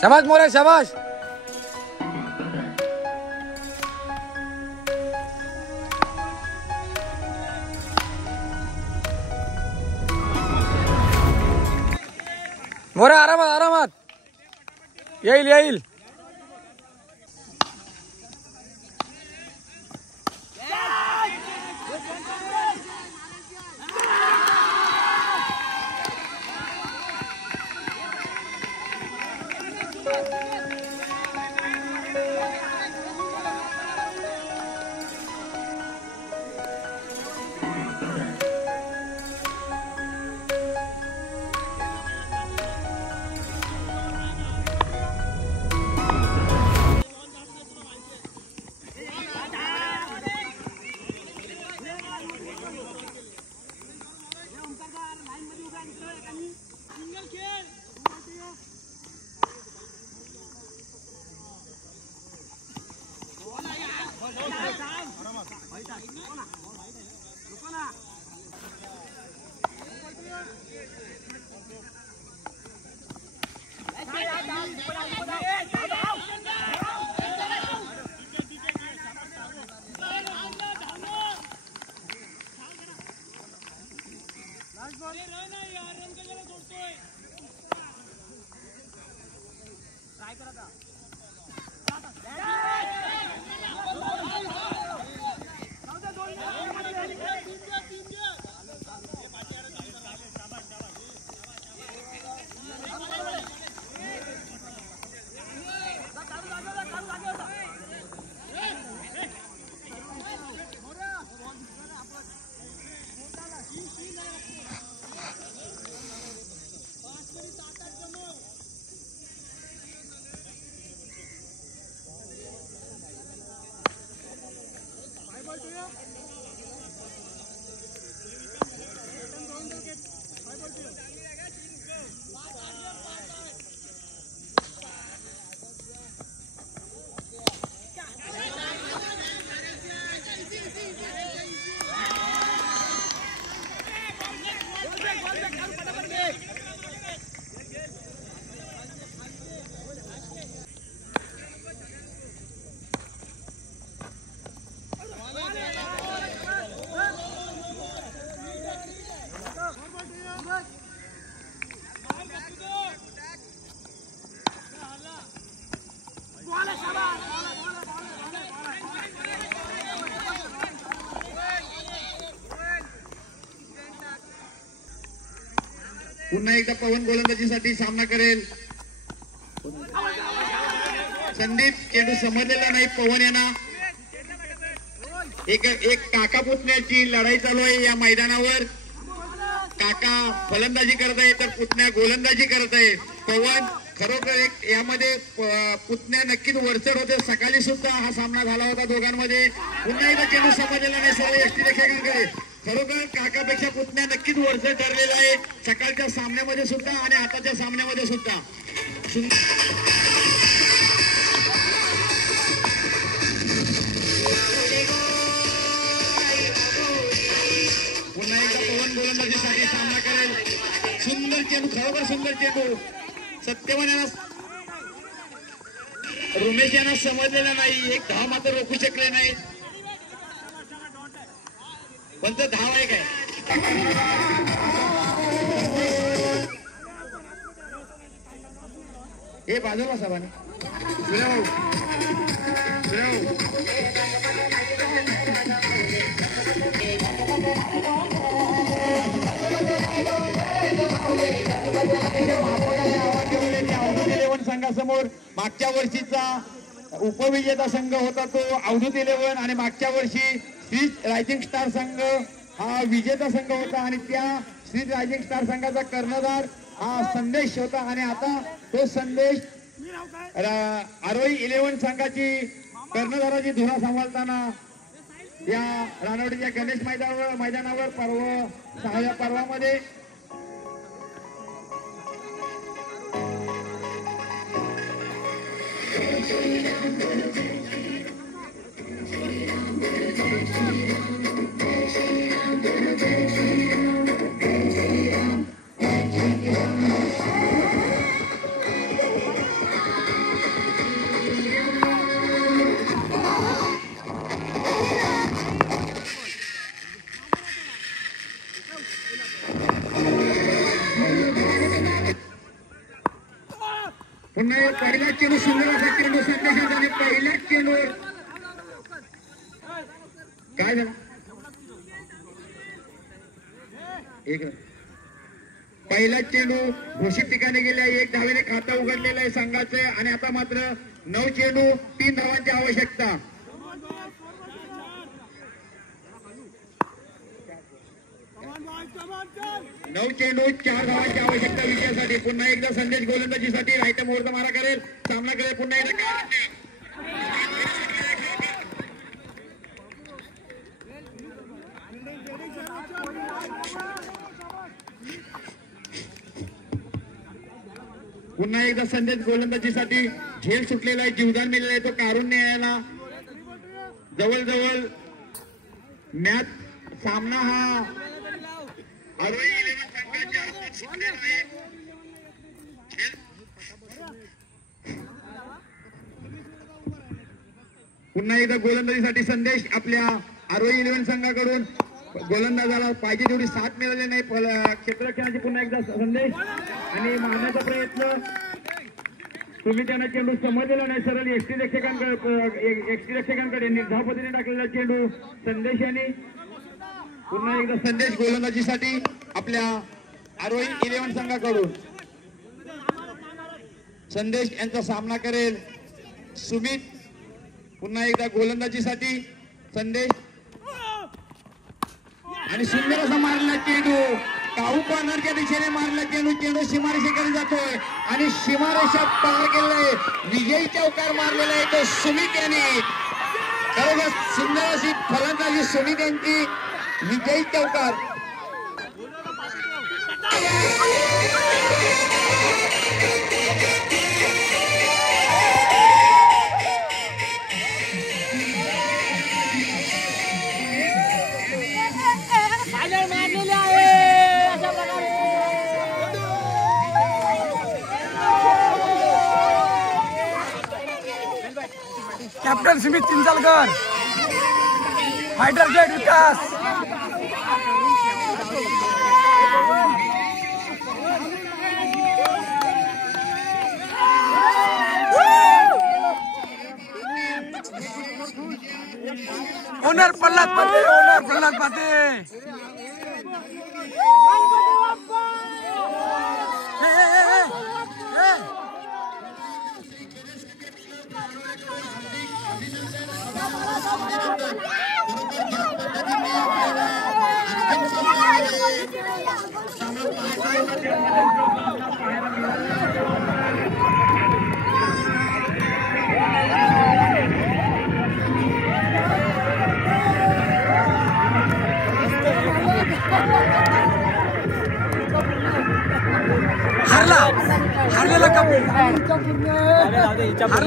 शाबाश मोरे शाबाश. मोरे आरामात आरामात. येईल येईल. पुन्हा एकदा पवन गोलंदाजीसाठी सामना करेल. संदीप चेंडू समजलेला नाही. पवन यांना एक काका पुतण्याची लढाई चालू आहे या मैदानावर. काका फलंदाजी करत आहे तर पुतण्या गोलंदाजी करत आहे. पवन खरोखर एक यामध्ये पुतण्या नक्कीच वरचढ होते. सकाळी सुद्धा हा सामना झाला होता दोघांमध्ये. पुन्हा एकदा चेंडू समजलेला नाही. सर्व एसटी रेषेकडे खरोखर काकापेक्षा पुतण्या नक्कीच वरचढ ठरलेला आहे सकाळच्या सामन्यामध्ये सुद्धा आणि आताच्या सामन्यामध्ये सुद्धा. पुन्हा एकदा पवन गोलंदाजीसाठी सामना करेल. सुंदर चेंडू, खरोखर सुंदर चेंडू. सत्यवान यांना रमेश यांना समजलेला नाही. एक धाव मात्र रोखू शकले नाही. पण तो धाव आहे काय. हे बाजूला साहेबांनी संघासमोर मागच्या वर्षीचा उपविजेता संघ होता तो अवधूत 11 आणि मागच्या वर्षी श्री रायझिंग स्टार संघ हा विजेता संघ होता आणि त्या श्री रायझिंग स्टार संघाचा कर्णधार हा संदेश होता. आणि आता तो संदेश आरोही 11 संघाची कर्णधाराची धुरा सांभाळताना या रानवडीच्या गणेश मैदानावर 6व्या पर्वामध्ये पुन्हा पहिला चेंडू सुंदर असा चेंडू संदेशात आणि पहिल्याच चेंडूवर काय झालं एक पहिला चेंडू घोषित ठिकाणी गेला, 1 धावेने खातं उघडलेलं आहे संघाचं आणि आता मात्र 9 चेंडू 3 धावांची आवश्यकता. 9 चेंडू 4 धावांची आवश्यकता विजयासाठी. पुन्हा एकदा संदेश गोलंदाजीसाठी राईट मुहूर्त मारा करेल, सामना करेल. पुन्हा एकदा पुन्हा एकदा संदेश गोलंदाजीसाठी झेल सुटलेला आहे, जीवदान मिळालेला आहे, तो काढून न्यायला जवळजवळ मॅच सामना हा आरोही 11 संघाच्या हातात सुटलेला आहे. पुन्हा एकदा गोलंदाजीसाठी संदेश आपल्या आरोही 11 संघाकडून गोलंदाजाला पाहिजे तेवढी साथ मिळाली नाही. क्षेत्ररक्षणाची पुन्हा एकदा संदेश आणि मारण्याचा प्रयत्न तुम्ही त्यांना चेंडू समजलेला नाही, सरळ एसटी रक्षकांकडे निर्धाव पद्धतीने टाकलेला चेंडू संदेश यांनी. पुन्हा एकदा संदेश गोलंदाजीसाठी आपल्या आरोही 11 संघाकडून संदेश यांचा सामना करेल सुमित. पुन्हा एकदा गोलंदाजीसाठी संदेश आणि सुंदर असा मारलेला चेंडू काहू कॉर्नरच्या दिशेने मारला चेंडू, चेंडू सीमारेषेकडे जातोय आणि सीमारेषा पार केलेला विजयी चौकार मारलेला आहे तो सुमित यांनी. खरोखर सुंदर अशी फलंदाजी सुमित यांची, विजयी चौकार. कॅप्टन सुमित चिंचलकर, फायटर जेट विकास. ओनर प्रल्हाद पाटे, ओनर प्रल्हाद पाटे.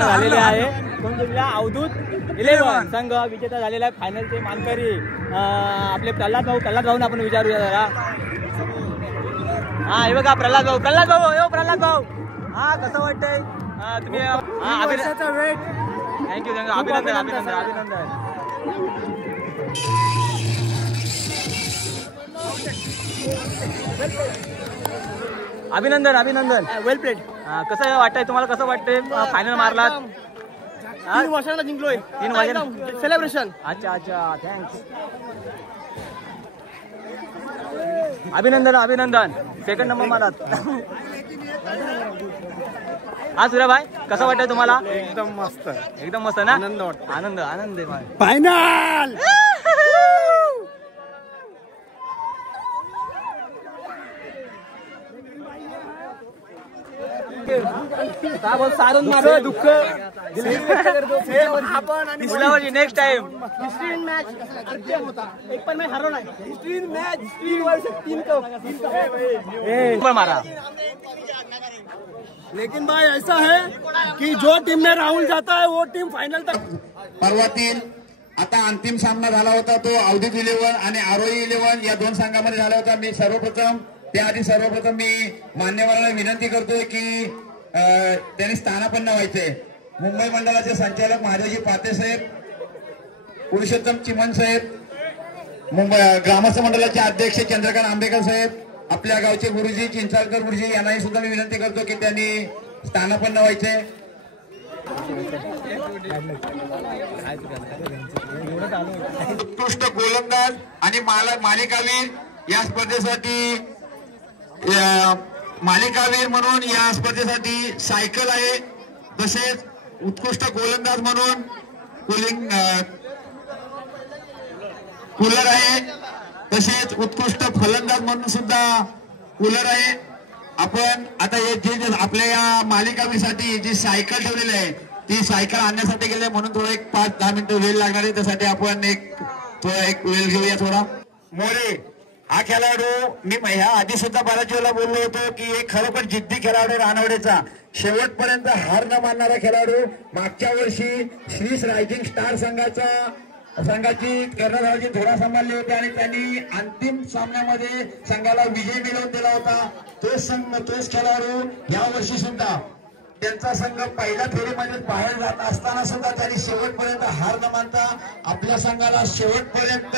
झालेले आहे. कोण जिल्हा अवधूत 11 संघ विजेता झालेला आहे. फायनलचे मानकरी आपले प्रल्हाद भाऊ आपण विचारूया जरा. हा हे बघा प्रल्हाद भाऊ प्रल्हाद भाऊ हा कसं वाटतंय तुम्ही? थँक्यू अभिनंदन. Well played. कसं वाटतंय तुम्हाला, कसं वाटतंय फायनल मारलात? 3 वर्षांना जिंकलोय. 3 वर्षांना सेलिब्रेशन. अच्छा थँक्स. अभिनंदन. सेकंड नंबर मारलात. हा सूर्याभाई कसं वाटतंय तुम्हाला? एकदम मस्त ना. आनंद फायनल. सारून मारो दुःख next time. History in match एक पण मॅच हरवला नाही. हिस्ट्री इन मैच 3 वर्ष 3 कप मारा. लेकिन भाई ऐसा है कि जो टीम में राहुल जाता है वो टीम फाइनल तक. पर्वातील आता अंतिम सामना झाला होता तो अवधूत 11 आणि आरोही 11 या 2 संघामध्ये झाला होता. मी सर्वप्रथम मी मान्यवरांना विनंती करतोय की त्यांनी स्थानापन्न व्हायचे. मुंबई मंडळाचे संचालक महादेवजी पाते साहेब, पुरुषोत्तम चिमन साहेब, मुंबई ग्रामस्थ मंडळाचे अध्यक्ष चंद्रकांत आंबेकर साहेब, आपल्या गावचे गुरुजी चिंचाळकर गुरुजी यांनाही सुद्धा मी विनंती करतो की त्यांनी स्थानापन्न व्हायचे. उत्कृष्ट गोलंदाज आणि मालिकावीर या स्पर्धेसाठी मालिकावीर म्हणून या स्पर्धेसाठी सायकल आहे. तसेच उत्कृष्ट गोलंदाज म्हणून कूलर आहे. तसेच उत्कृष्ट फलंदाज म्हणून सुद्धा कूलर आहे. आपण आता जे आपल्या या मालिकावीसाठी जी सायकल ठेवलेली आहे ती सायकल आणण्यासाठी गेले म्हणून थोडं एक 5-10 मिनिटं वेळ लागणार आहे. त्यासाठी आपण थोडा वेळ घेऊया. थोडा मोरे हा खेळाडू मी ह्या आधी सुद्धा बऱ्याच वेळेला बोललो होतो की एक खरोखर जिद्दी खेळाडू रानवडेचा, शेवटपर्यंत हार न मानणारा खेळाडू. मागच्या वर्षी श्री रायझिंग स्टार संघाची कर्णधाराची धुरा सांभाळली होती आणि त्यांनी अंतिम सामन्यामध्ये संघाला विजय मिळवून दिला होता. तोच खेळाडू या वर्षी सुद्धा त्यांचा संघ पहिल्या फेरीमध्ये बाहेर जात असताना सुद्धा त्यांनी शेवटपर्यंत हार न मानता आपल्या संघाला शेवटपर्यंत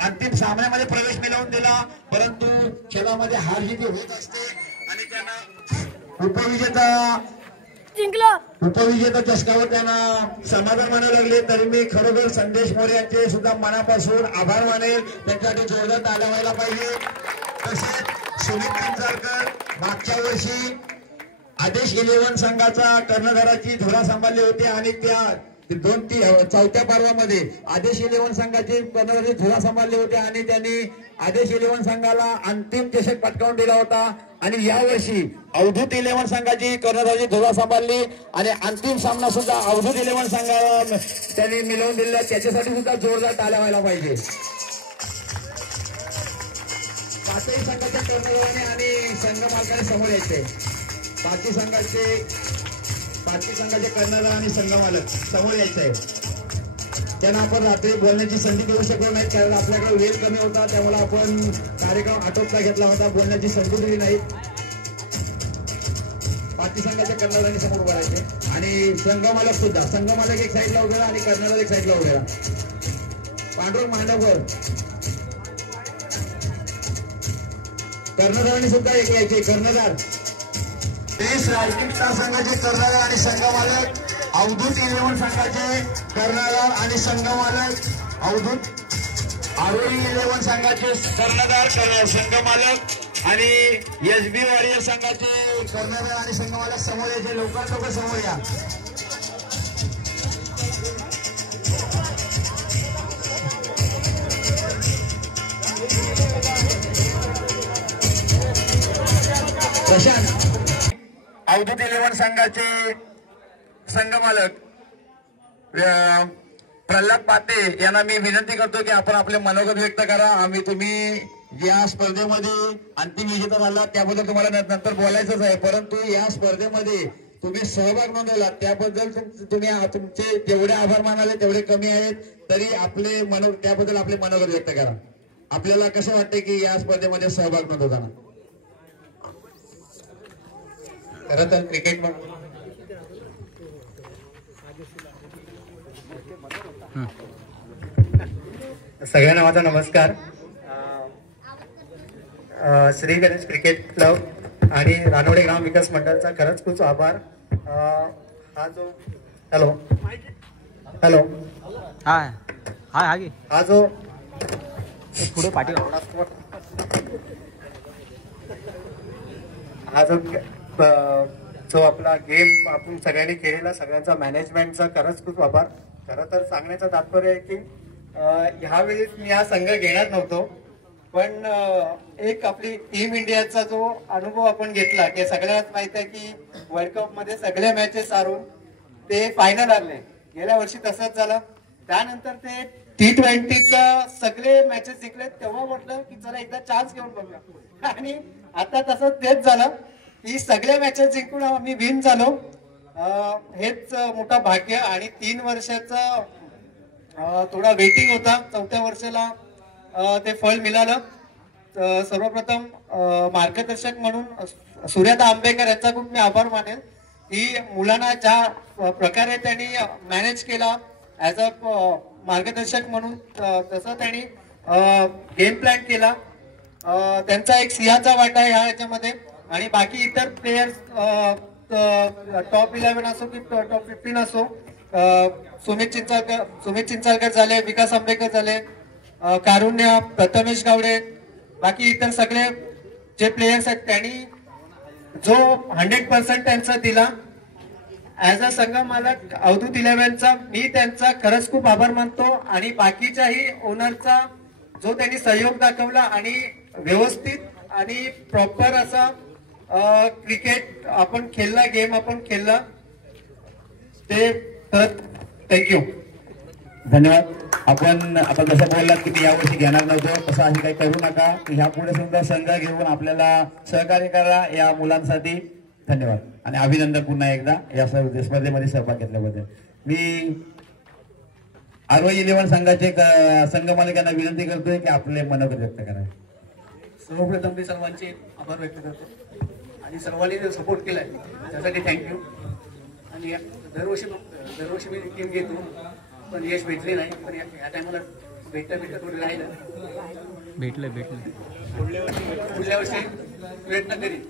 अंतिम सामन्यामध्ये प्रवेश मिळवून दिला. परंतु खेळामध्ये हार जिथे होत असते आणि त्यांना उपविजेता चषकावर त्यांना समाधान मानावे लागले. तरी मी खरोखर संदेश मोरे यांचे सुद्धा मनापासून आभार मानेल. त्यांच्यासाठी जोरदार ताल्या व्हायला पाहिजे. तसेच सुमित चिंचाळकर मागच्या वर्षी आदेश 11 संघाचा कर्णधाराची धुरा सांभाळली होती आणि त्या 4थ्या पर्वामध्ये आदेश 11 संघाची कर्णधाराची धुरा सांभाळली होती आणि त्यांनी आदेश 11 संघाला अंतिम चषक पटकावून दिला होता. आणि यावर्षी अवधूत 11 संघाची कर्णधाराची धुरा सांभाळली आणि अंतिम सामना सुद्धा अवधूत 11 संघाला त्यांनी मिळवून दिला. त्याच्यासाठी सुद्धा जोरदार ताल्या व्हायला पाहिजे. पाचही संघाच्या कर्णधाराने आणि संघ मालकाने समोर यायचे. पाचही संघाचे कर्णधार आणि संघ मालक समोर यायचे आहे. त्यांना आपण रात्री बोलण्याची संधी देऊ शकलो नाही कारण आपल्याकडे वेळ कमी होता. त्यामुळे आपण कार्यक्रम आटोपला घेतला होता. बोलण्याची संधी दिली नाही. पाचही संघाच्या कर्णधारांनी समोर उभा राहायचे आणि संघ मालक सुद्धा. संघ मालक एक साईडला उभे राहा आणि कर्णधार एक साईडला उभे राहा. पांडुरंग मांडवकर कर्णधारांनी सुद्धा एक यायचे. कर्णधार श्री रायझिंग स्टार संघाचे कर्णधार आणि संघ मालक, अवधूत 11 संघाचे कर्णधार आणि संघ मालक, अवधूत आरोही 11 संघाचे कर्णधार संघ मालक आणि एसबी वॉरियर संघाचे कर्णधार आणि संघ मालक समोर यायचे. लवकर समोर या. प्रशांत अवधूत 11 संघाचे संघ मालक प्रल्हाद पाटे यांना मी विनंती करतो की आपण आपले मनोगत व्यक्त करा. तुम्ही या स्पर्धेमध्ये अंतिम विजेता झाला त्याबद्दल तुम्हाला नंतर बोलायचंच आहे. परंतु या स्पर्धेमध्ये तुम्ही सहभाग नोंदवला त्याबद्दल तुम्ही तुमचे जेवढे आभार मानाले तेवढे कमी आहेत. तरी त्याबद्दल आपले मनोगत व्यक्त करा. आपल्याला कसं वाटते की या स्पर्धेमध्ये सहभाग नोंदवताना? खरं तर क्रिकेट सगळ्यांना माझा नमस्कार. श्री गणेश क्रिकेट क्लब आणि रानवडे ग्राम विकास मंडळाचा खरंच खूप आभार. हा जो हॅलो हा जो पुढे पाठी हा जो आपला गेम आपण सगळ्यांनी खेळलेला सगळ्यांचा मॅनेजमेंटचा खरंच खूप आभार. खरं तर सांगण्याचं तात्पर्य आहे की ह्यावेळी मी हा संघ घेणार नव्हतो पण एक आपली टीम इंडियाचा जो अनुभव आपण घेतला की सगळ्यांनाच माहित आहे की वर्ल्ड कप मध्ये सगळे मॅचेस हारून ते फायनल आले. गेल्या वर्षी तसंच झालं. त्यानंतर ते T20चा सगळे मॅचेस जिंकले. तेव्हा म्हटलं की चला एकदा चान्स घेऊन बघूया आणि आता तसंच तेच झालं की सगळे मॅचेस जिंकून आम्ही विन झालो. हेच मोठं भाग्य आणि 3 वर्षाचा थोडा वेटिंग होता. 4थ्या वर्षाला ते फळ मिळालं. सर्वप्रथम मार्गदर्शक म्हणून सूर्यदा आंबेकर यांचा खूप मी आभार मानेल की मुलांना ज्या प्रकारे त्यांनी मॅनेज केला ऍज अ मार्गदर्शक म्हणून तसं त्यांनी गेम प्लॅन केला. त्यांचा एक सिंहाचा वाटा आहे ह्याच्यामध्ये. आणि बाकी इतर प्लेयर्स टॉप 11 असो की टॉप 15 असो, सुमित चिंचालकर झाले, विकास आंबेकर झाले, कारुण्य, प्रथमेश गावडे, बाकी इतर सगळे जे प्लेयर्स आहेत त्यांनी जो 100% त्यांचा दिला. ऍज अ संघ मालक अवधूत 11चा मी त्यांचा खरंच खूप आभार मानतो. आणि बाकीच्याही ओनरचा जो त्यांनी सहयोग दाखवला आणि व्यवस्थित आणि प्रॉपर असा क्रिकेट आपण खेळला, गेम आपण खेळला, ते थँक्यू. धन्यवाद. आपण आता जसं बोललात की मी यावर्षी घेणार नव्हतो, तसं अशी काही करू नका. ह्या पुढे सुद्धा संघ घेऊन आपल्याला सहकार्य करा या मुलांसाठी. धन्यवाद आणि अभिनंदन पुन्हा एकदा या स्पर्धेमध्ये सहभाग घेतल्याबद्दल. मी आरवाई 11 संघाचे संघ मालकांना विनंती करतोय की आपले मनोगत व्यक्त करा. सर्वप्रथम मी सर्वांचे आभार व्यक्त करतो आणि सर्वांनी जो सपोर्ट केलाय त्यासाठी थँक्यू. आणि दरवर्षी मी टीम घेतो पण यश भेटले नाही, पण या टायमाला भेटता थोडं राहिलं. भेटलं पुढल्या वर्षी प्रयत्न करीन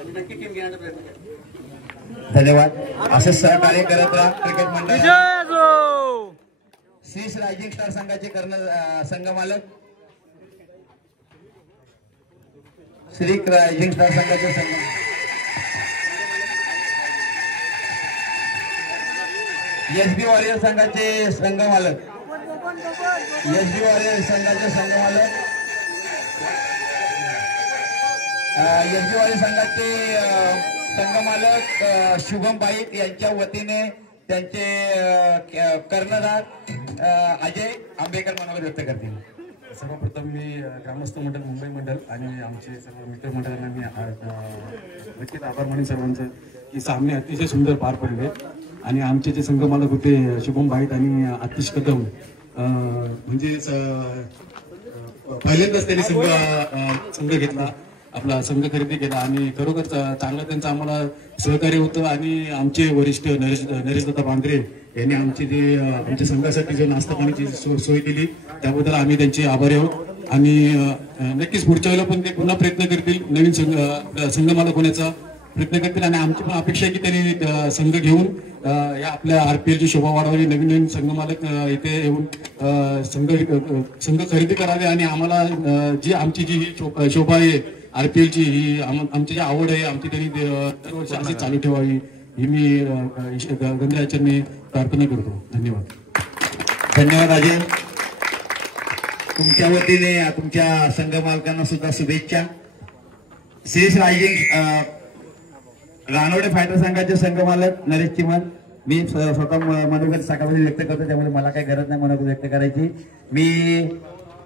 आणि नक्की टीम घेण्याचा प्रयत्न करेन. धन्यवाद. असं सहकार्य करत राहा क्रिकेट मंडळ. श्री रायझिंग स्टार संघाचे संघ मालक श्री रायझिंग स्टार संघाचे संघ एसबी वॉरियर संघाचे संघ मालक एसबी वॉरियर संघाचे संघ मालक एसबी वॉरियर संघाचे संघ मालक शुभम बाईत यांच्या वतीने त्यांचे कर्णधार अजय आंबेकर मनोगत व्यक्त करतील. सर्वप्रथम मी ग्रामस्थ मंडळ मुंबई मंडळ आणि आमचे सर्व मित्र मंडळांना मी नक्कीच आभार मानेन सर्वांचं की सामने अतिशय सुंदर पार पडले. आणि आमचे जे संघ मालक होते शुभम भाईत आणि आतिश कदम, म्हणजे पहिल्यांदाच त्यांनी संघ घेतला, आपला संघ खरेदी केला आणि खरोखर चांगलं त्यांचं आम्हाला सहकार्य होतं. आणि आमचे वरिष्ठ नरेशदादा बांद्रे यांनी आमच्या संघासाठी जो नाश्ता पाण्याची सोय केली त्याबद्दल आम्ही त्यांचे आभारी आहोत. आणि नक्कीच पुढच्या वेळेला पण ते पुन्हा प्रयत्न करतील, नवीन संघ मालक होण्याचा प्रयत्न करतील. आणि आमची पण अपेक्षा आहे की त्यांनी संघ घेऊन या आपल्या RPLची शोभा वाढवावी, नवीन संघ मालक इथे येऊन संघ खरेदी करावे. आणि आम्हाला जी आमची जी शोभा आहे RPLची, ही आमची जी आवड आहे आमची त्यांनी दरवर्षी अशी चालू ठेवावी ही मी गंगाचरणी प्रार्थना करतो. धन्यवाद. धन्यवाद अजय. तुमच्या वतीने तुमच्या संघ मालकांना सुद्धा शुभेच्छा. श्री रायझिंग रानोडे फायटर संघाचे संघ मालक नरेश चिमन, मी स्वतः मनोगत सकाळमध्ये व्यक्त करतो, त्यामुळे मला काही गरज नाही मनोगत व्यक्त करायची. मी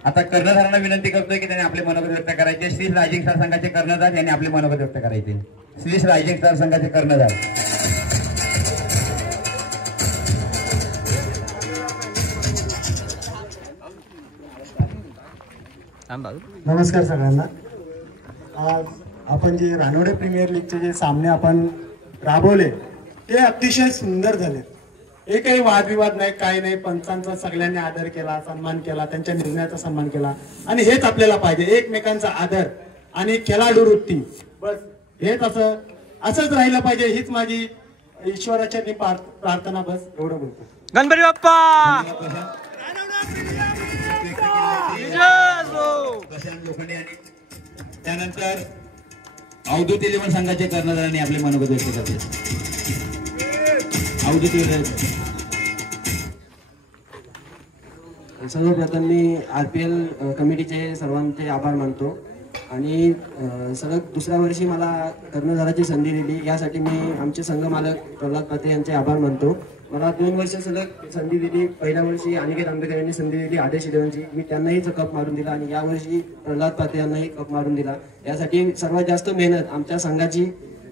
आता कर्णधारांना विनंती करतोय की त्यांनी आपले मनोगत व्यक्त करायचे. श्री रायझिंग स्टार संघाचे कर्णधार यांनी आपले मनोगत व्यक्त करायचे. श्री रायझिंग स्टार संघाचे कर्णधार. नमस्कार सगळ्यांना. आज आपण जे रानोडे प्रीमियर लीगचे जे सामने आपण राबवले ते अतिशय सुंदर झाले. एकही वादविवाद नाही, काही नाही. पंचांचा सगळ्यांनी आदर केला, सन्मान केला, त्यांच्या निर्णयाचा सन्मान केला. आणि हेच आपल्याला पाहिजे, एकमेकांचा आदर आणि खेळाडू वृत्ती. बस हेच असंच राहिलं पाहिजे, हीच माझी ईश्वराच्या प्रार्थना. बस एवढं बोलतो. गणपती बाप्पा. त्यानंतर अवधूत 11 संघाचे कर्णधारांनी आपले मनोगत व्यक्त करते. अवधूत 11. सर्वप्रथम मी RPL कमिटीचे सर्वांचे आभार मानतो. आणि सलग दुसऱ्या वर्षी मला कर्णधाराची संधी दिली यासाठी मी आमचे संघ मालक प्रल्हाद पाते यांचे आभार मानतो. मला 2 वर्ष सलग संधी दिली. पहिल्या वर्षी अनिकेत आंबेकर यांनी संधी दिली आदेश 11ची, मी त्यांनाही कप मारून दिला. आणि यावर्षी प्रल्हाद पाते यांनाही कप मारून दिला. यासाठी सर्वात जास्त मेहनत आमच्या संघाची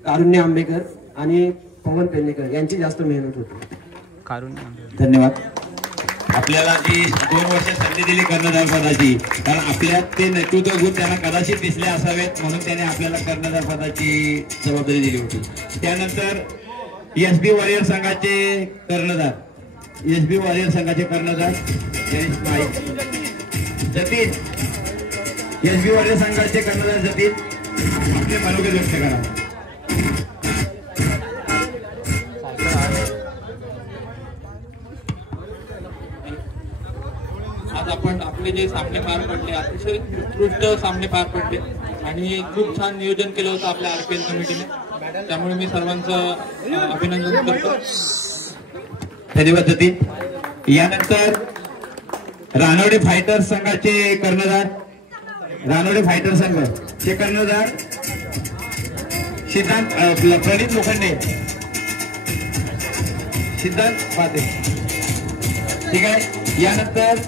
कारुण्य आंबेकर आणि पवन पेडणेकर यांची जास्त मेहनत होती. धन्यवाद. आपल्याला जी 2 वर्ष संधी दिली कर्णधार पदाची, कारण आपल्यात ते नेतृत्व गुण त्यांना कदाचित दिसले असावेत म्हणून त्याने आपल्याला कर्णधार पदाची जबाबदारी दिली होती. त्यानंतर SB वॉरियर संघाचे कर्णधार जयेश भाई. जतीन एसबी वाडे संघाचे कर्णधार जतीन आपले मनोगत व्यक्त करा. आज आपण आपले जे सामने पार पडले अतिशय उत्कृष्ट सामने पार पडले आणि खूप छान नियोजन केलं होतं आपल्या RPL कमिटीने. त्यामुळे मी सर्वांचं अभिनंदन करतो. धन्यवाद जतीन. यानंतर रानवडे फायटर्स संघाचे कर्णधार रानवडे फायटर संघ चे कर्णधार सिद्धांत प्रणित लोखंडे सिद्धांत पाते. ठीक आहे. यानंतर